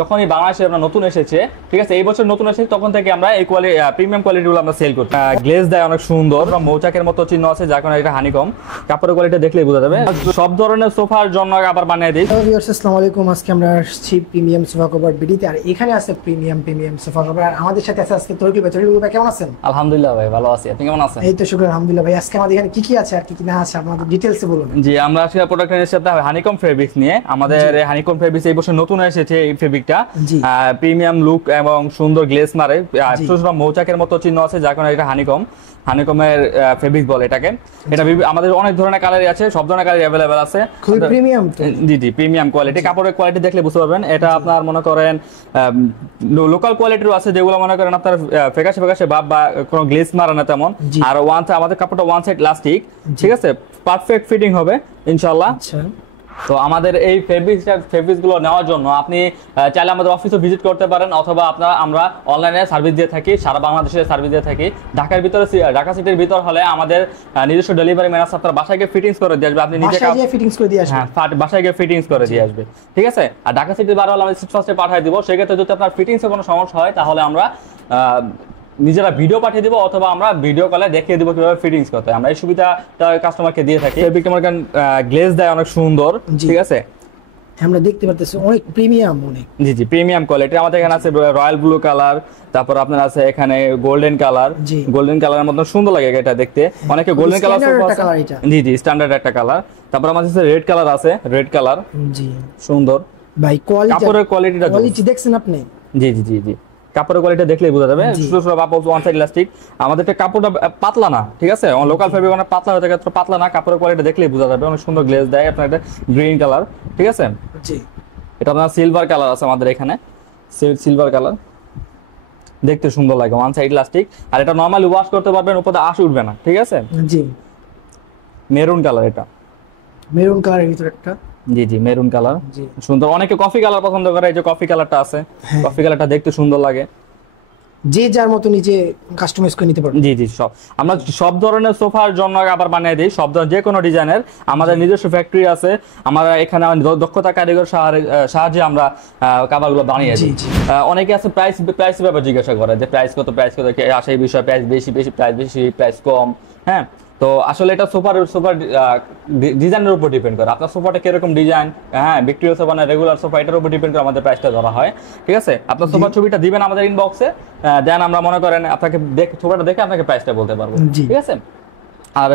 যখনই বাংলাদেশে আমরা নতুন এসেছে, ঠিক আছে, এই বছর নতুন এসেছে, তখন থেকে আমরা এই প্রিমিয়াম কোয়ালিটিগুলো আমরা সেল করছি। গ্লেজ দেয় অনেক সুন্দর, মৌচাকের মতো চিহ্ন আছে, যার কারণে এটা হানিকম। কাপড়ের কোয়ালিটি দেখলেই বোঝা যাবে। সব ধরনের সোফার জন্য আবার বানিয়ে দিই। হ্যালো ভিউয়ার্স, আসসালামু আলাইকুম। আজকে আমরা আসছি প্রিমিয়াম সোফা কভার বিডিতে, আর এখানে আছে প্রিমিয়াম সোফা কভার। আর আমাদের সাথে আছে আজকে তরিকুল ভাই। তরিকুল ভাই কেমন আছেন? আলহামদুলিল্লাহ ভাই, ভালো আছি। আপনি কেমন আছেন? এই তো শুকর, আলহামদুলিল্লাহ ভাই। আজকে আমাদের এখানে কি কি আছে আর কি কি না আছে আপনাদের ডিটেইলসে বলুন। জি, আমরা আজকে প্রোডাক্ট নিয়ে এসেছি হানিকম ফেব্রিক্স নিয়ে। আমাদের হানিকম ফেব্রিক্স এই বছর নতুন এসেছে। এই ফেব্রিকটা প্রিমিয়াম লুক এবং সুন্দর গ্লেজ মারে, ছোট ছোট মৌচাকের মতো চিহ্ন আছে, যার কারণে এটা হানিকমের ফেব্রিক বলে এটাকে। এটা আমাদের অনেক ধরনের কালারই আছে, সব ধরনের কালার अवेलेबल আছে। খুবই প্রিমিয়াম তো। জি, প্রিমিয়াম কোয়ালিটি। কাপড়ের কোয়ালিটি দেখলে বুঝতে পারবেন। এটা আপনার মনে করেন লোকাল কোয়ালিটিরও আছে, যেগুলো মনে করেন আপনার ফেকাশে ভাব বা কোনো গ্লেজ মারে না তেমন। আর আমাদের কাপড়টা ওয়ান সাইড ইলাস্টিক, ঠিক আছে, পারফেক্ট ফিটিং হবে ইনশাআল্লাহ। তো আমাদের এই ফেব্রিক্স গুলো নেওয়ার জন্য আপনি চাইলে আমাদের অফিসে ভিজিট করতে পারেন, অথবা আমরা অনলাইনে সার্ভিস দিয়ে থাকি, সারা বাংলাদেশে সার্ভিস দিয়ে থাকি। ঢাকা সিটির ভিতর হলে আমাদের নিজস্ব ডেলিভারি ম্যান আছে, আপনার বাসায় গিয়ে ফিটিংস করে দিয়ে আসবে। আপনি নিজে ফিটিংস করে দিয়ে আসবেন। হ্যাঁ, বাসায় গিয়ে ফিটিংস করে দিয়ে আসবে, ঠিক আছে। আর ঢাকা সিটির বাইরে হলে আমি সিট ফার্স্টে পাঠিয়ে দিব। সেক্ষেত্রে যদি আপনার ফিটিংসে কোনো সমস্যা হয়, তাহলে আমরা নিজেরা ভিডিও পাঠিয়ে দিব, অথবা আমরা ভিডিও কলে দেখিয়ে দিব কিভাবে ফিটিংস করতে হয়। আমরা এই সুবিধাটা কাস্টমারকে দিয়ে থাকি। ফেব্রিক আমার গ্লেজ দেয় অনেক সুন্দর, ঠিক আছে। আমরা দেখতে পাচ্ছি অনেক প্রিমিয়াম, অনেক জি প্রিমিয়াম কোয়ালিটি। আমাদের এখানে আছে রয়্যাল ব্লু কালার, তারপর আপনার আছে এখানে গোল্ডেন কালার। গোল্ডেন কালারের মতো সুন্দর লাগে এটা দেখতে। অনেকে গোল্ডেন কালার জি স্ট্যান্ডার্ড একটা কালার। তারপর আমাদের কাছে রেড কালার আছে, রেড কালার জি সুন্দর ভাই। কাপড়ের কোয়ালিটিটা দেখছেন আপনি? জি কাপড়ের কোয়ালিটি দেখলেই বোঝা যাবে। One side elastic. আমাদের কাপড়টা পাতলা না, ঠিক আছে। লোকাল ফেব্রিক অনেক পাতলা হয়ে থাকে, পাতলা না। কাপড়ের কোয়ালিটি দেখলেই বোঝা যাবে। অনেক সুন্দর গ্লেজ দেয় আপনার। এটা গ্রিন কালার, ঠিক আছে। জি, এটা আপনার সিলভার কালার আছে আমাদের এখানে, সিলভার কালার দেখতে সুন্দর লাগে, ওয়ান সাইড ইলাস্টিক। আর এটা নরমালি ওয়াশ করতে পারবেন, উপরে আঁশ উঠবে না, ঠিক আছে। জি, মেরুন কালার। এটা মেরুন কালারের ভিতরে একটা জি মেরুন কালার সুন্দর। অনেকে কফি কালার পছন্দ করে, এই যে কফি কালারটা আছে। কফি কালারটা দেখতে সুন্দর লাগে। যে যার মতো নিজে কাস্টমাইজ করে নিতে পারবে। জি আমরা সব ধরনের সোফার জন্য আবার বানিয়ে দিই, সব ধরনের যে কোনো ডিজাইনের। আমাদের নিজস্ব ফ্যাক্টরি আছে। আমরা এখানে দক্ষতা কারিগর সাহায্যে আমরা কাভারগুলো বানিয়ে দিই। অনেকে আছে প্রাইস ব্যাপারে জিজ্ঞাসা করে যে প্রাইস কত আসে, এই বিষয়ে প্রাইস বেশি প্রাইস কম। হ্যাঁ, তো আসলে এটা সোফার ডিজাইনের উপর ডিপেন্ড করে। আপনার সোফাটা কিরকম ডিজাইন, হ্যাঁ, ভিক্টোরিয়া সোফা না রেগুলার সোফা, এটার উপর ডিপেন্ড করে আমাদের প্রাইসটা ধরা হয়, ঠিক আছে। আপনার সোফার ছবিটা দিবেন আমাদের ইনবক্সে, দেন আমরা মনে করেন আপনাকে ছবিটা দেখে আপনাকে প্রাইসটা বলতে পারবো, ঠিক আছে। আর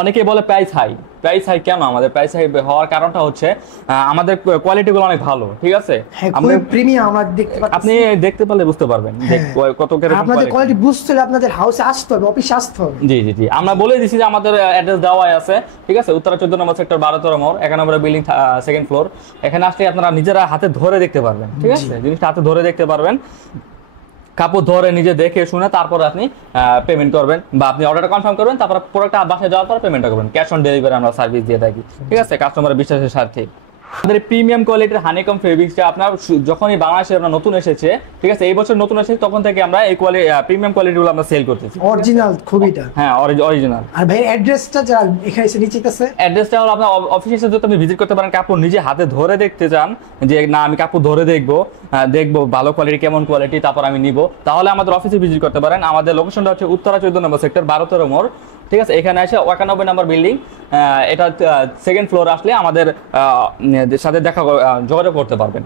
অনেকেই বলে প্রাইস হাই কেন? আমাদের প্রাইস হাই হওয়ার কারণটা হচ্ছে আমাদের কোয়ালিটিগুলো অনেক ভালো, ঠিক আছে। আপনি দেখতে পারলে বুঝতে পারবেন কত আপনাদের কোয়ালিটি বুঝতে হলে আপনাদের হাউসে আসতে হবে, অফিসে আসতে হবে। জি আমরা বলে দিছি যে আমাদের অ্যাড্রেস দেওয়াই আছে, ঠিক আছে। উত্তরা 14 নম্বর সেক্টর 12 মোড়, 1 নম্বর বিল্ডিং, 2nd ফ্লোর। এখানে আসলে আপনারা নিজেরা হাতে ধরে দেখতে পারবেন, ঠিক আছে। জিনিসটা হাতে ধরে দেখতে পারবেন, কাপড় ধরে নিজে দেখে শুনে তারপর আপনি পেমেন্ট করবেন, বা আপনি অর্ডারটা কনফার্ম করবেন। তারপর প্রোডাক্টটা বাসায় যাওয়ার পর পেমেন্টটা করবেন। ক্যাশ অন ডেলিভারি আমরা সার্ভিস দিয়ে থাকি, ঠিক আছে, কাস্টমারের বিশ্বাসের সাথে। আমাদের প্রিমিয়াম কোয়ালিটির হানিকম ফেব্রিক্সটা আপনার যখনই বাংলাদেশে আমরা নতুন এসেছে, ঠিক আছে, এই বছর নতুন এসেছে, তখন থেকে আমরা এই প্রিমিয়াম কোয়ালিটিগুলো আমরা সেল করতেছি। অরিজিনাল খুবইটা, হ্যাঁ অরিজিনাল। আর ভাই অ্যাড্রেসটা যা এখানে এসে নিচে আছে, অ্যাড্রেসটা হলো আপনার অফিসে এসে যদি আপনি ভিজিট করতে পারেন, কাপড় নিজে হাতে ধরে দেখতে চান, যে না আমি কাপড় ধরে দেখবো ভালো কোয়ালিটি কেমন কোয়ালিটি, তারপর আমি নিব, তাহলে আমাদের অফিসে ভিজিট করতে পারেন। আমাদের লোকেশনটা হচ্ছে উত্তরা 14 নম্বর সেক্টর 12 মোড়, ঠিক আছে। এখানে এসে 91 নম্বর বিল্ডিং, এটা 2nd ফ্লোর আসলে আমাদের সাথে যোগাযোগ করতে পারবেন।